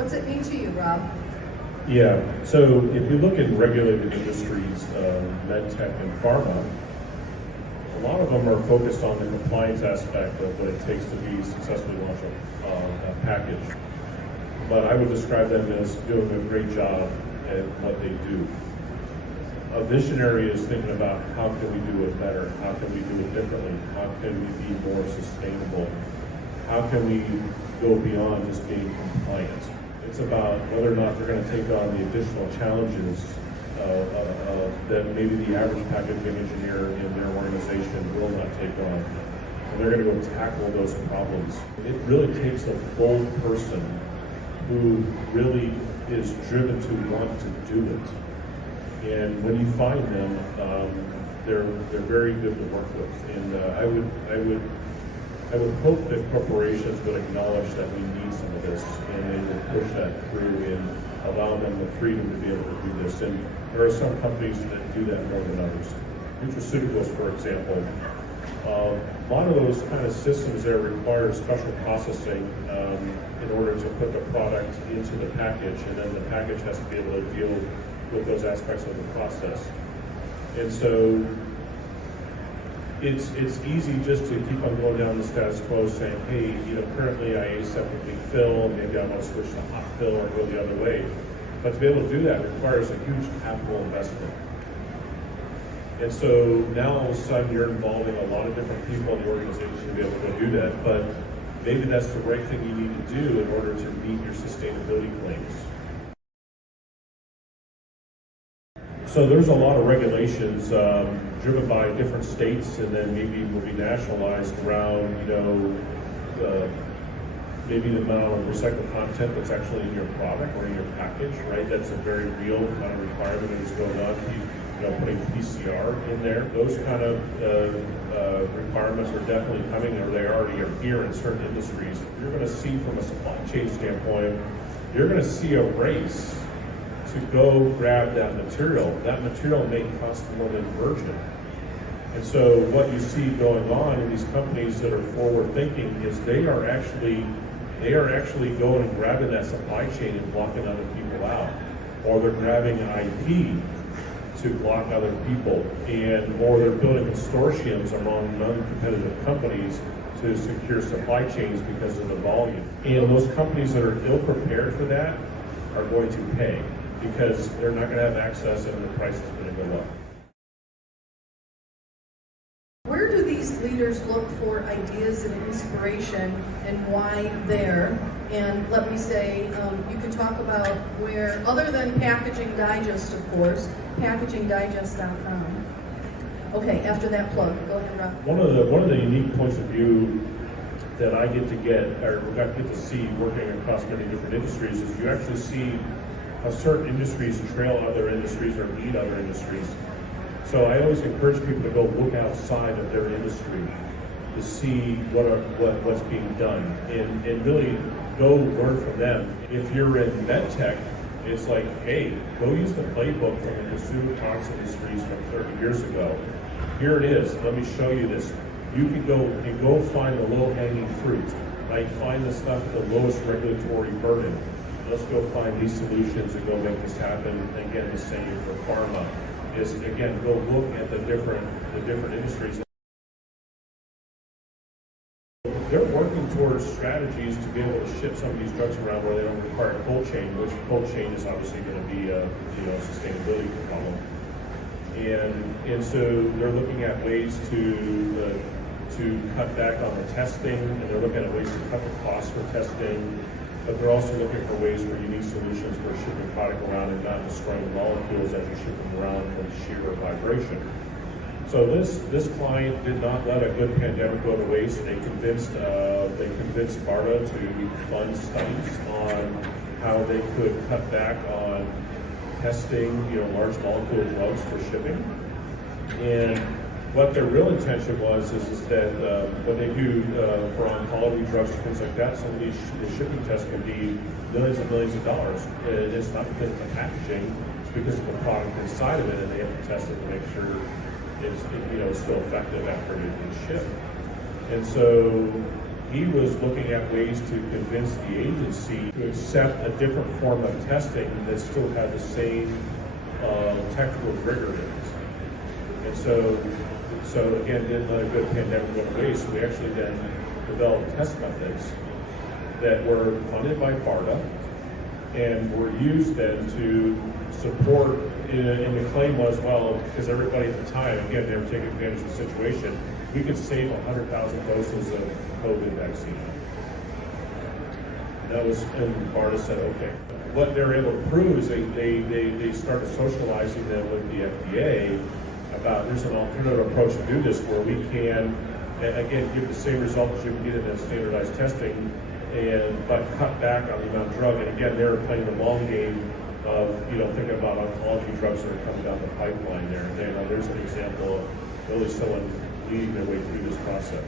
What's it mean to you, Rob? Yeah, so if you look in regulated industries, Medtech and Pharma, a lot of them are focused on the compliance aspect of what it takes to be successfully launch a package. But I would describe them as doing a great job at what they do. A visionary is thinking about how can we do it better, how can we do it differently, how can we be more sustainable, how can we go beyond just being compliant. It's about whether or not they're going to take on the additional challenges that maybe the average packaging engineer in their organization will not take on. And they're going to go tackle those problems. It really takes a bold person who really is driven to want to do it. And when you find them, they're very good to work with. And I would hope that corporations would acknowledge that we need some of this, and they will push that through and allow them the freedom to be able to do this. And there are some companies that do that more than others. Nutraceuticals, for example, a lot of those kind of systems there require special processing in order to put the product into the package, and then the package has to be able to deal with those aspects of the process. And so it's easy just to keep on going down the status quo saying, hey, currently I aseptically fill, maybe I want to switch to hot fill or go the other way. But to be able to do that requires a huge capital investment. And so now all of a sudden you're involving a lot of different people in the organization to be able to do that, but maybe that's the right thing you need to do in order to meet your sustainability claims. So there's a lot of regulations driven by different states, and then maybe will be nationalized around, maybe the amount of recycled content that's actually in your product or in your package, right? That's a very real kind of requirement that is going on. Putting PCR in there, those kind of requirements are definitely coming, or they already are here in certain industries. You're going to see from a supply chain standpoint, you're going to see a race to go grab that material. That material may cost more than virgin. And so what you see going on in these companies that are forward thinking is they are actually going and grabbing that supply chain and blocking other people out. Or they're grabbing IP to block other people, or they're building consortiums among non-competitive companies to secure supply chains because of the volume. And those companies that are ill-prepared for that are going to pay, because they're not going to have access and the price is going to go up. Where do these leaders look for ideas and inspiration, and why there? And let me say, you can talk about where, other than Packaging Digest, of course, packagingdigest.com. Okay, after that plug, go ahead, Rob. One of the unique points of view that I get to see working across many different industries is you actually see how certain industries trail other industries or lead other industries. So I always encourage people to go look outside of their industry to see what's being done, and really go learn from them. If you're in Medtech, it's like, hey, go use the playbook from the consumer products industries from 30 years ago. Here it is. Let me show you this. You can go find the low-hanging fruit, right? Find the stuff with the lowest regulatory burden. Let's go find these solutions and go make this happen. Again, the same for pharma is, again, go look at the different industries. They're working towards strategies to be able to ship some of these drugs around where they don't require cold chain, which cold chain is obviously going to be a sustainability problem. And so they're looking at ways to cut back on the testing, and they're looking at ways to cut the cost for testing. But they're also looking for ways where you need solutions for shipping product around and not destroying molecules as you ship them around from shear or vibration. So this client did not let a good pandemic go to waste. They convinced BARDA to fund studies on how they could cut back on testing, large molecule drugs for shipping. And what their real intention was is that what they do for oncology drugs and things like that, some of these shipping tests can be millions and millions of dollars. And it's not because of the packaging; it's because of the product inside of it, and they have to test it to make sure it's still effective after it is shipped. And so he was looking at ways to convince the agency to accept a different form of testing that still had the same technical rigor in it. And so again, didn't let a good pandemic go to waste. So we actually then developed test methods that were funded by BARDA and were used then to support, and the claim was, well, because everybody at the time, again, they were taking advantage of the situation, we could save 100,000 doses of COVID vaccine. That was, and BARDA said, okay. What they're able to prove is they started socializing them with the FDA about there's an alternative approach to do this where we can, again, give the same results you can get in that standardized testing, but cut back on the amount of drug. And again, they're playing the long game of, thinking about oncology drugs that are coming down the pipeline there. And there's an example of really someone leading their way through this process.